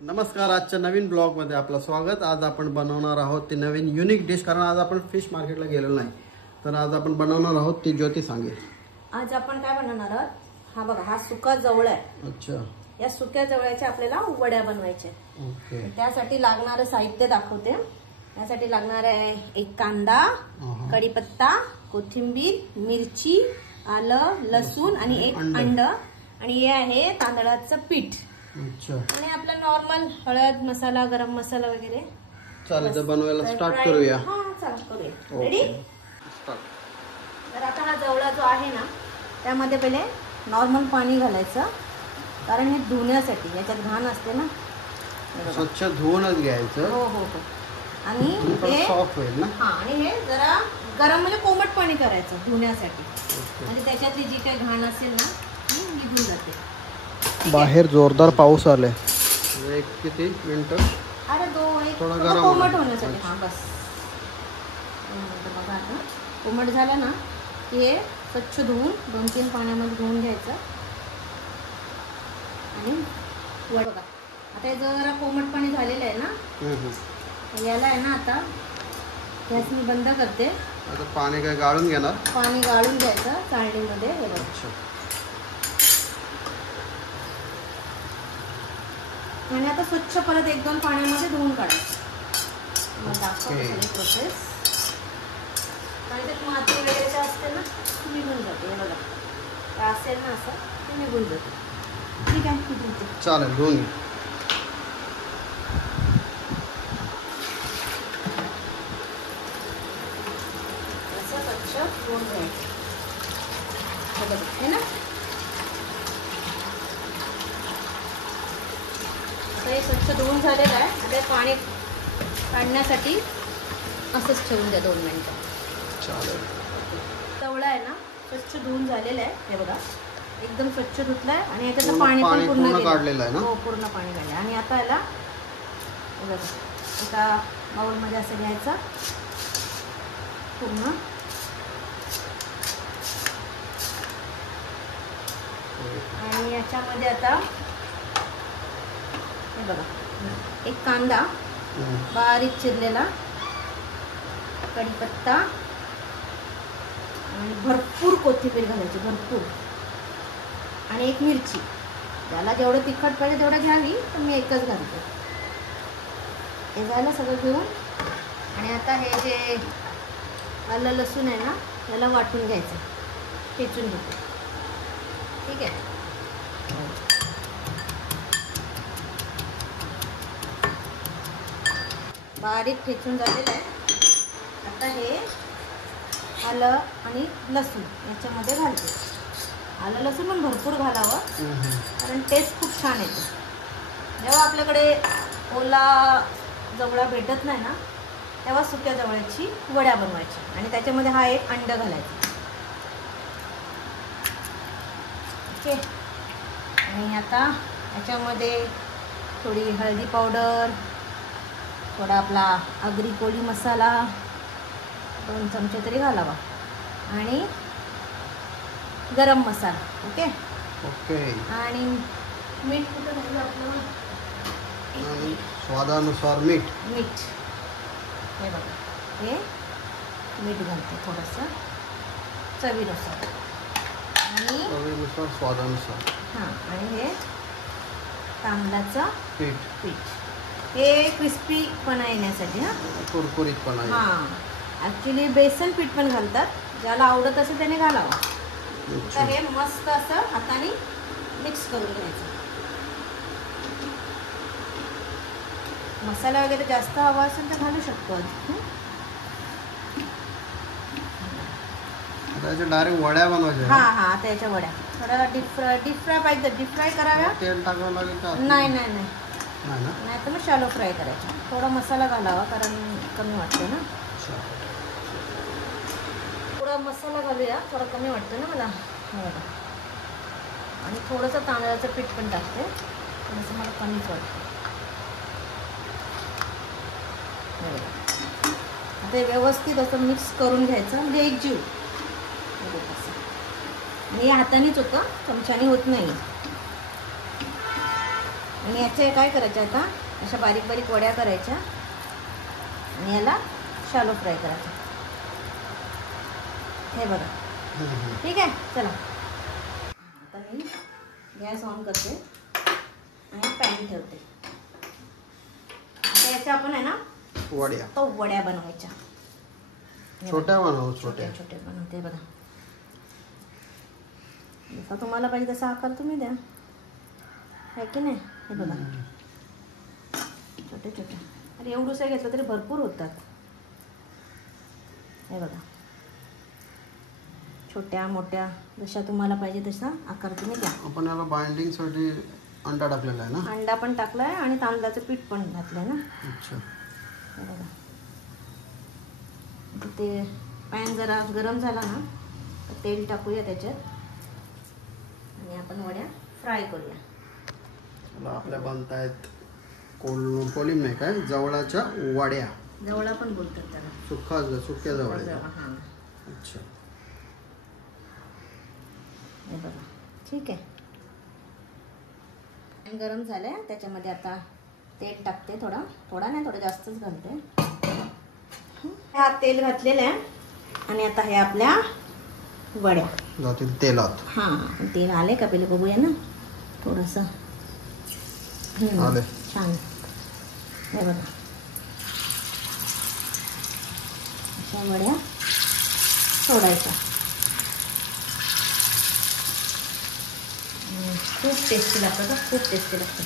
नमस्कार, आजच्या नवीन ब्लॉगमध्ये आपलं स्वागत। आज आपण बनवणार आहोत ती नवीन युनिक डिश, कारण आज आपण फिश मार्केटला गेलेलो नाही, तर आज आपण बनवणार आहोत ती ज्योती सांगेल। आज आपण काय बनवणार आहोत? हा बघा, हा सुका जवळ आहे। अच्छा, या सुक्या जवळ्याच्या आपल्याला वड्या बनवायच्या। ओके। त्यासाठी लागणारे साहित्य दाखवते। यासाठी लागणार आहे एक कांदा, कढीपत्ता, कोथिंबीर, मिरची, आलं, लसूण आणि एक अंड, आणि हे आहे तांदळाचं पीठ। अच्छा, आणि आपला नॉर्मल हळद मसाला, गरम मसाला वगैरे। चालेल, तर बनवायला स्टार्ट करूया। हां, चला करूया। रेडी? स्टार्ट। तर आता हा जवळा जो आहे ना, त्यामध्ये पहिले नॉर्मल पाणी घालायचं, कारण हे धुण्यासाठी, याच्यात घाण असते ना। स्वच्छ धुवूनच घ्यायचं। हो हो हो। आणि हे सॉफ्ट होईल ना। हां, आणि हे जरा गरम म्हणजे कोमट पाणी करायचं धुण्यासाठी, म्हणजे त्याच्यातली जी काही घाण असेल ना ती निघून जाते। बाहेर जोरदार पाऊस आलाय। एक किती मिनिट? अरे थोडा गरम कोमट होण्यासाठी। हां बस, बघा आता कोमट झालं ना की हे स्वच्छ धुवून 2-3 पाण्यामध्ये धुवून घ्यायचं। आणि बघा आता हे जरा कोमट पाणी झालेलं आहे ना, याला आहे ना आता गॅस मी बंद करते। आता पाणी काय गाळून घेणार? पाणी गाळून घ्यायचं चाळणीमध्ये। हे बघा, आणि आता स्वच्छ परत 1-2 पाण्यामध्ये धुवून काढायचं। मग दाखवते प्रोसेस। आणि ते माती वगैरे जे असते ना ती निघून जाते। हे बघा, काय असेल ना असं ते निघून जाते। ठीक आहे, चालेल, धुवून घे। असं स्वच्छ धुवून घ्यायचं। हे बघा, हे ना हे स्वच्छ धुवून झालेलं आहे। आता पाणी काढण्यासाठी असंच ठेवून द्या 2 मिनिटं। चालेल। तवळा आहे ना स्वच्छ धुवून झालेलं आहे। हे बघा, एकदम स्वच्छ धुतलाय, आणि याच्यातलं पाणी पण पूर्ण काढलेलं आहे ना। हो, पूर्ण पाणी काढलं। आणि आता याला बघा एका बाउलमध्ये असं घ्यायचं पूर्ण, आणि याच्यामध्ये आता हे बघा एक कांदा बारीक चिरलेला, कढीपत्ता, आणि भरपूर कोथिंबीर घालायची, भरपूर, आणि एक मिरची। त्याला जेवढं तिखट पाहिजे तेवढं घ्यावी, पण मी एकच घालते। हे झालं सगळं घेऊन, आणि आता हे जे आलं लसूण आहे ना याला वाटून घ्यायचं, ठेचून घेते। ठीक आहे, बारीक ठेचून झालेलं आहे। आता हे आलं आणि लसूण याच्यामध्ये घालते। आलं लसूण पण भरपूर घालावं, कारण टेस्ट खूप छान येते। जेव्हा आपल्याकडे ओला जवळा भेटत नाही ना, तेव्हा सुक्या जवळ्याची वड्या बनवायची, आणि त्याच्यामध्ये हा एक अंड घालायचा। ओके, आणि आता याच्यामध्ये थोडी हळदी पावडर, थोडा आपला आगरी कोळी मसाला 2 चमचे तरी घालावा, आणि गरम मसाला। ओके ओके, आणि मीठ कुठं घालू आपलं? आणि स्वादानुसार मीठ। मीठ हे बघा, हे मीठ घालते थोडंसं चवीनुसार, आणि चवीनुसार, स्वादानुसार। हां, आणि हे तांदळाचं पीठ, हे क्रिस्पीपणा येण्यासाठी। हां, कुरकुरीतपणा। हां, ॲक्च्युली बेसन पीठ पण घालतात, ज्याला आवडत असेल त्याने घालावं। तर हे मस्त असं हाताने मिक्स करून घ्यायचं। मसाला वगैरे जास्त हवा असेल तर घालू शकतो। डायरेक्ट वड्या बनवायच्या? हां हां, आता याच्या वड्या थोडा डीप फ्राय पाहिजे, डीप फ्राय कराव्या। तेल टाकावं लागेल का? नाही नाही नाही नाही तर मग शॅलो फ्राय करायचा। थोडा मसाला घालावा, कारण कमी वाटते ना। थोडा मसाला घालूया, थोडा कमी वाटतं ना मला। आणि थोडंसं तांदळाचं पीठ पण टाकते, थोडंसं मला कमीच वाटतं। आता व्यवस्थित असं मिक्स करून घ्यायचं, म्हणजे एकजीव। आणि हे हातानेच होतं, चमच्याने होत नाही। आणि याच्या काय करायच्या आता अशा बारीक बारीक वड्या करायच्या आणि याला शालो फ्राय करायचा. हे बघा. ठीक आहे, चला आता मी गॅस ऑन करते आणि पॅन ठेवते. आता याच्या आपण आहे ना वड्या बनवायच्या. छोट्या बनवू, छोट्या छोट्या बनवते बघा. जसा तुम्हाला पाहिजे तसा आकार तुम्ही द्या, आहे की नाही. हे बघा छोटे छोटे. अरे एवढूसा घेतलं तरी भरपूर होतात. हे बघा छोट्या मोठ्या जशा तुम्हाला पाहिजे तसा आकार तुम्ही द्या. आपण याला बाइंडिंगसाठी अंडा टाकलेला आहे ना. अंडा पण टाकलाय आणि तांदळाचं पीठ पण घातलंय ना. अच्छा. हे बघा ते पॅन जरा गरम झाला ना तर तेल टाकूया त्याच्यात आणि आपण वड्या फ्राय करूया. आपल्या बनतायत कोलिम नाही काय, जवळाच्या वड्या. जवळा पण बोलतात त्याला. सुक्या जवळ्या. हां. अच्छा. हे बघा ठीक आहे. पॅन गरम झालंय त्याच्यामध्ये आता तेल टाकते. थोडा नाही, थोडं जास्तच घालते. हा तेल घातलेलं आहे आणि आता हे आपल्या वड्या जातील तेलात. हां तेल आले का पहिले बघूया ना थोडंसं. आले छान. हे बघा अशा वड्या सोडायच्या. खूप टेस्टी लागतं, खूप टेस्टी लागतं.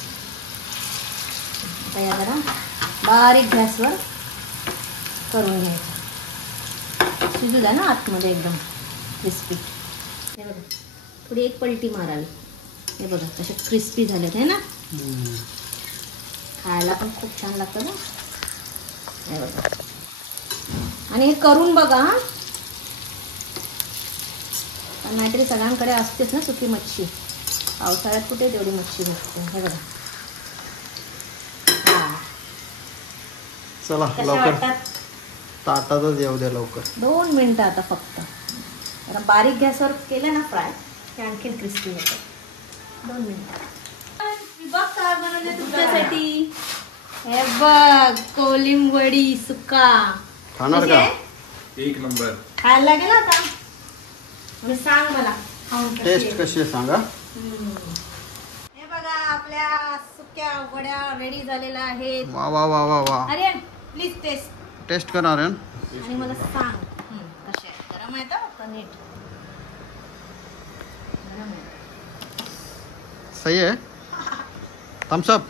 आता या जरा बारीक गॅसवर करून घ्यायचं. शिजू द्या ना आतमध्ये एकदम क्रिस्पी. हे बघा थोडी एक पलटी मारावी. हे बघा कसे क्रिस्पी झालेत आहे ना. खायला पण खूप छान लागतं ना. हे बघा आणि हे करून बघा. नाहीतरी सगळ्यांकडे असतेच ना सुकी मच्छी. पावसाळ्यात कुठे तेवढी मच्छी भेटते. हे बघा. चला लवकर ताटातच येऊ द्या लवकर. 2 मिनटं आता फक्त. जरा बारीक गॅसवर केलं ना फ्राय ते आणखीन क्रिस्पी होतं. 2 मिनटं. बघ काय बनवलं तुमच्यासाठी. हे बघ कोलिम वडी सुका. खाणार का? एक नंबर. खायला लागेल आता. म्हणजे सांग मला खाऊन टेस्ट कशी आहे सांगा. हे बघा आपल्या सुक्या वड्या रेडी झालेल्या आहेत. वा वा वा वा वा. अरे प्लीज टेस्ट कर आर्यन आणि मला सांग कसे आहे. गरम आहे का नीट. गरम आहे. सही आहे. Thumbs up.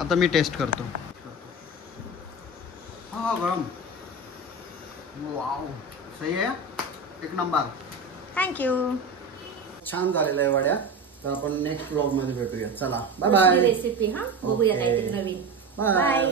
आता मी टेस्ट करतो. हा गरम. वाव सही आहे. एक नंबर. थँक्यू. छान झालेलं आहे वड्या. तर आपण नेक्स्ट ब्लॉग मध्ये भेटूया. चला बाय बाय. रेसिपी हा बघूया काहीतरी नवीन. बाय.